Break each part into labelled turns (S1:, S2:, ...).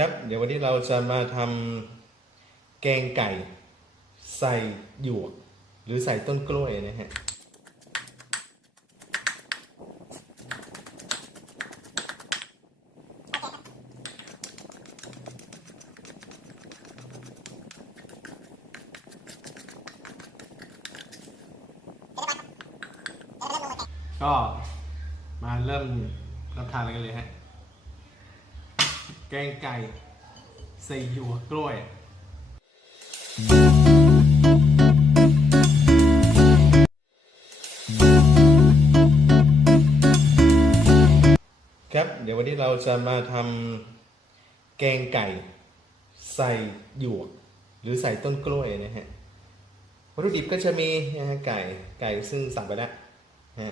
S1: ครับ เดี๋ยววันนี้เราจะมาทำแกงไก่ ใส่หยวก หรือใส่ต้นกล้วยนะฮะ ก็มาเริ่มรับทานกันเลยฮะ แกงไก่ใส่หยวกกล้วย ครับ เดี๋ยววันนี้เราจะมาทำแกงไก่ใส่หยวก หรือใส่ต้นกล้วยนะฮะวัตถุดิบก็จะมีนะฮะไก่ไก่ซึ่งสั่งไปแล้วฮะ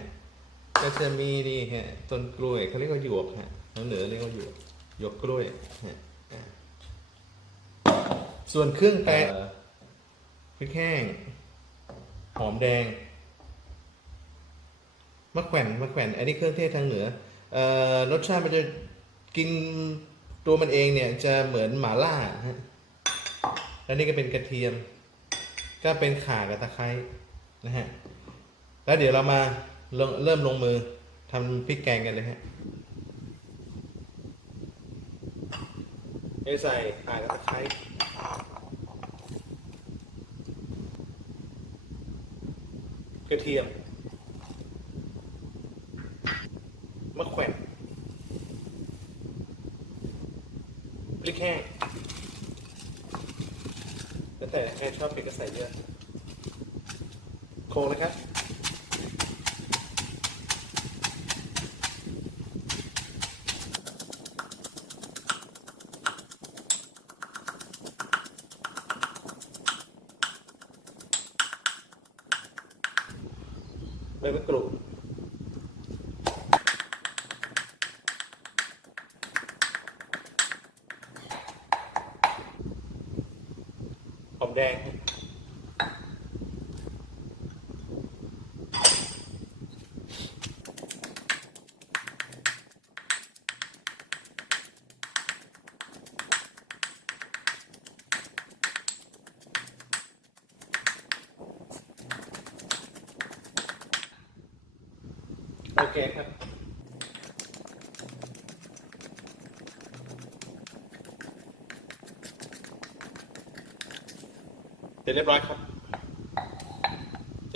S1: ก็จะมีนี่ฮะต้นกล้วยเขาเรียกว่าหยวกฮะเหนือเรียกว่าหยวก ยวกกล้วยฮะอ่าส่วนเครื่องแปงพริกแห้ง หอมแดง มะแขวนมะแขวนอันนี้เครื่องเทศทางเหนือเอ่อรสชาติมันจะกินตัวมันเองเนี่ยจะเหมือนหมาล่าฮะแล้วนี่ก็เป็นกระเทียม ก็เป็นข่ากับตะไคร้นะฮะ แล้วเดี๋ยวเรามาลงเริ่มลงมือทำพริกแกงกันเลยฮะ ใส่ข่ากับตะไคร้กระเทียมมะแขวนพริกแห้งแล้วแต่ใครชอบเผ็ดก็ใส่เยอะโคงนะครับ ใบมะกรูดหอมแดง โอเคครับเสร็จเรียบร้อยครับ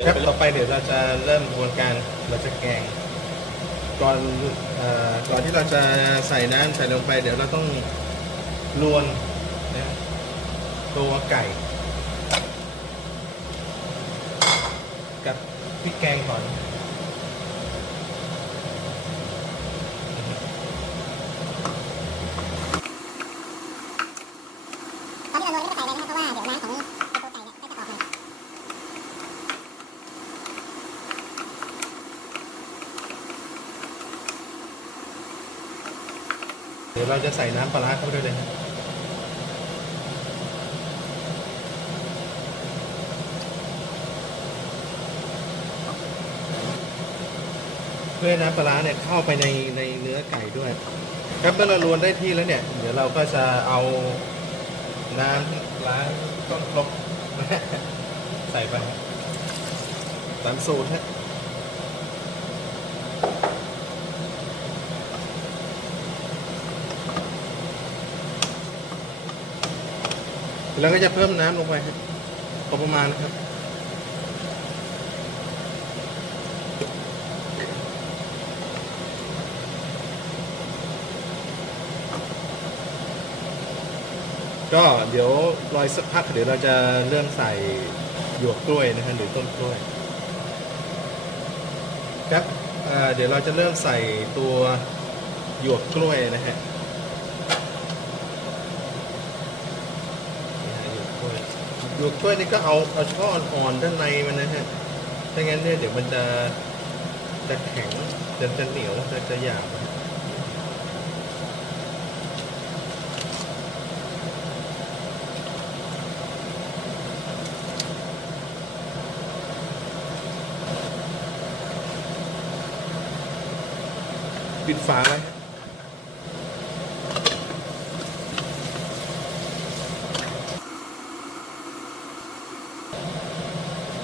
S1: ครับต่อไปเดี๋ยวเราจะเริ่มกระบวนการเราจะแกง ก่อนเอ่อก่อนที่เราจะใส่น้ำใส่ลงไป เดี๋ยวเราต้องลวนนะตัวไก่ กับพริกแกงก่อน
S2: ตอนที่เราลงนี่ก็ใส่เลยนะครับเพราะว่าเดี๋ยวน้ำของตัวไก่เนี่ยก็จะออกมา
S1: เดี๋ยวเราจะใส่น้ำปลาร้าเข้าไปด้วยเลยครับเพื่อน้ำปลาร้าเนี่ยเข้าไปในในเนื้อไก่ด้วย ครับเมื่อเราลวนได้ที่แล้วเนี่ย เดี๋ยวเราก็จะเอาน้ำล้างต้นครกใส่ไปตามสูตรฮะ แล้วก็จะเพิ่มน้ำลงไปครับพอประมาณนะครับ ก็เดี๋ยวรอยสักพักเดี๋ยวเราจะเริ่มใส่หยวกกล้วยนะฮะหรือต้นกล้วย ครับเอ่อเดี๋ยวเราจะเริ่มใส่ตัวหยวกกล้วยนะฮะ หยวกกล้วยนี่ก็เอาเอาช่ออ่อนๆด้านในมันนะฮะถ้างั้นเนี่ยเดี๋ยวมันจะจะแข็งจะจะเหนียวจะจะหยาบปิดฝาไว้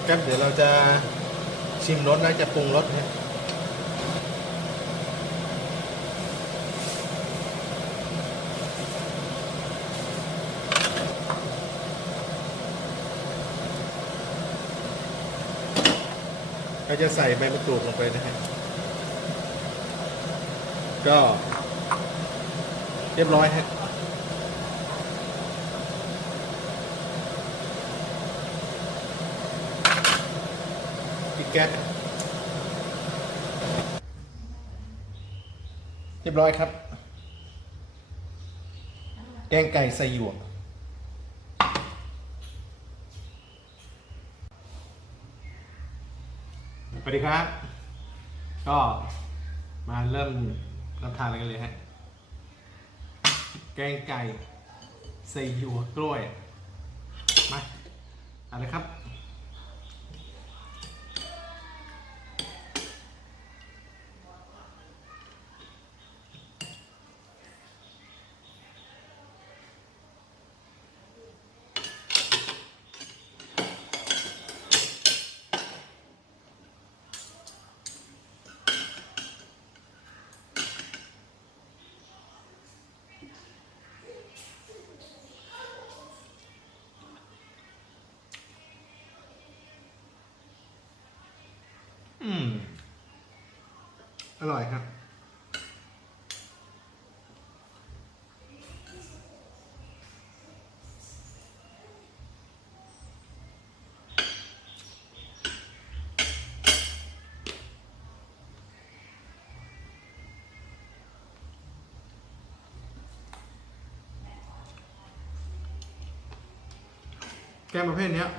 S1: ครับเดี๋ยวเราจะชิมรสแล้วจะปรุงรสนะเราจะใส่ใบมะกรูดลงไปนะฮะก็ เรียบร้อยฮะ พริกแก๊สเรียบร้อยครับ แกงไก่ใส่หยวกสวัสดีครับ ก็มาเริ่มรับทานกันเลยฮะ แกงไก่ใส่หยวกกล้วย มาเอะไรครับ อืม อร่อยครับ แกงประเภทเนี้ย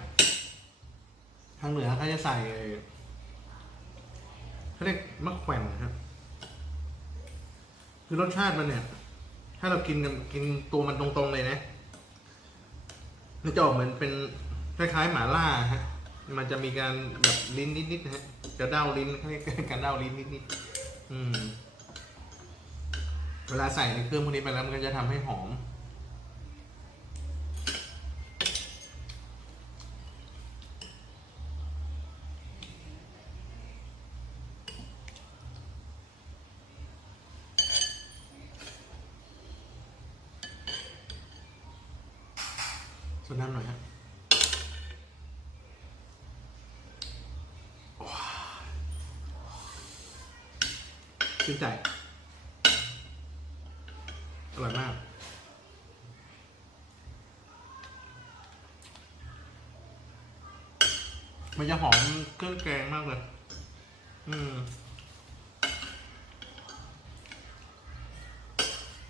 S1: ทางเหนือเขาจะใส่ เขาเรียกมะแขวนนะครับ คือรสชาติมันเนี่ย ถ้าเรากินกินตัวมันตรงๆเลยนะมันจะออกเหมือนเป็นคล้ายๆหมาล่าฮะ มันจะมีการแบบลิ้นนิดๆนะฮะกระเด้าลิ้นเขาเรียกกระเด้าลิ้นนิดๆอืม เวลาใส่ในเครื่องพวกนี้ไปแล้วมันก็จะทำให้หอม ส่วนน้ำหน่อยฮะว้าชื่นใจ อร่อยมาก มันจะหอมเครื่องแกงมากเลย อืม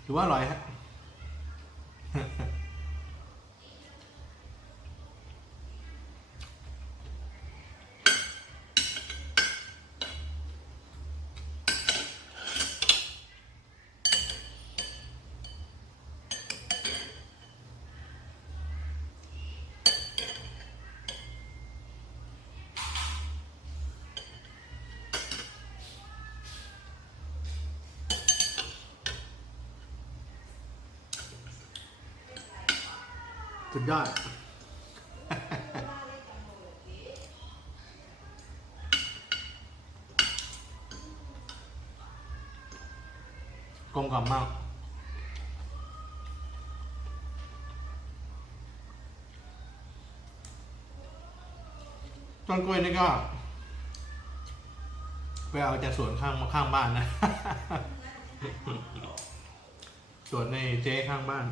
S1: ถือว่าอร่อยฮะ สุดยอด กลมกล่อมมาก ต้นกล้วยนี่ก็ ไปเอาจากสวนข้างข้างบ้านนะ สวนในเจ๊ข้างบ้าน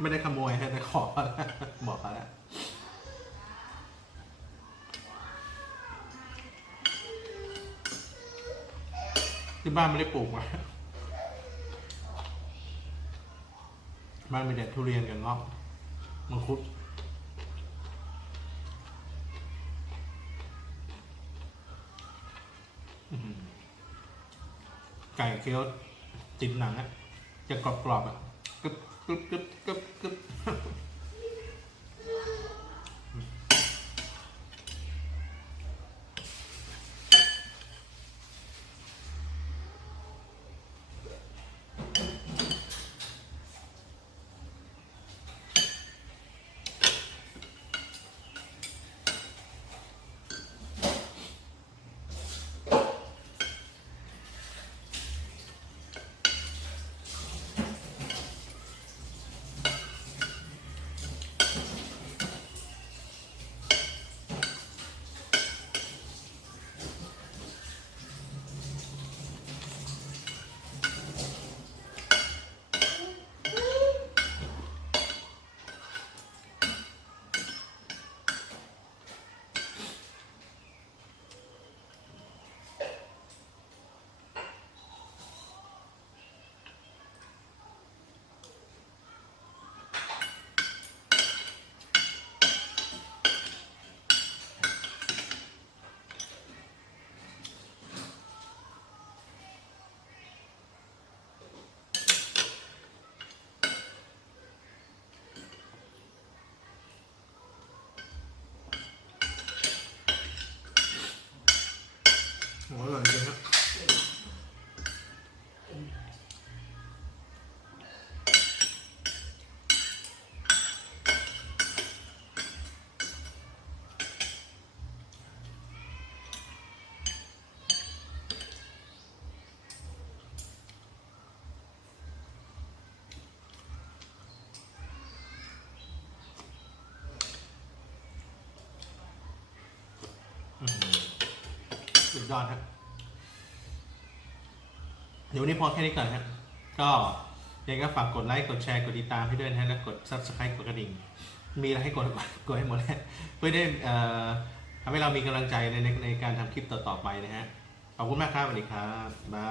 S1: ไม่ได้ขโมยแต่ขอบอกเขาแล้วที่บ้านไม่ได้ปลูกว่ะบ้านมีแต่ทุเรียนกับเงาะมังคุดไก่เคี้ยวติดหนังอะจะกรอบๆอะ กึบกึบกึ สุดยอดครับเดี๋ยววันนี้พอแค่นี้ก่อนครับก็ยังก็ฝากกดไลค์กดแชร์กดติดตามให้ด้วยนะฮะแล้วกด subscribe กดกระดิ่ง มีอะไรให้กดกดกดให้หมดเลยเพื่อได้เอ่อทำให้เรามีกำลังใจในในในการทำคลิปต่อๆไปนะฮะขอบคุณมากครับสวัสดีครับบาย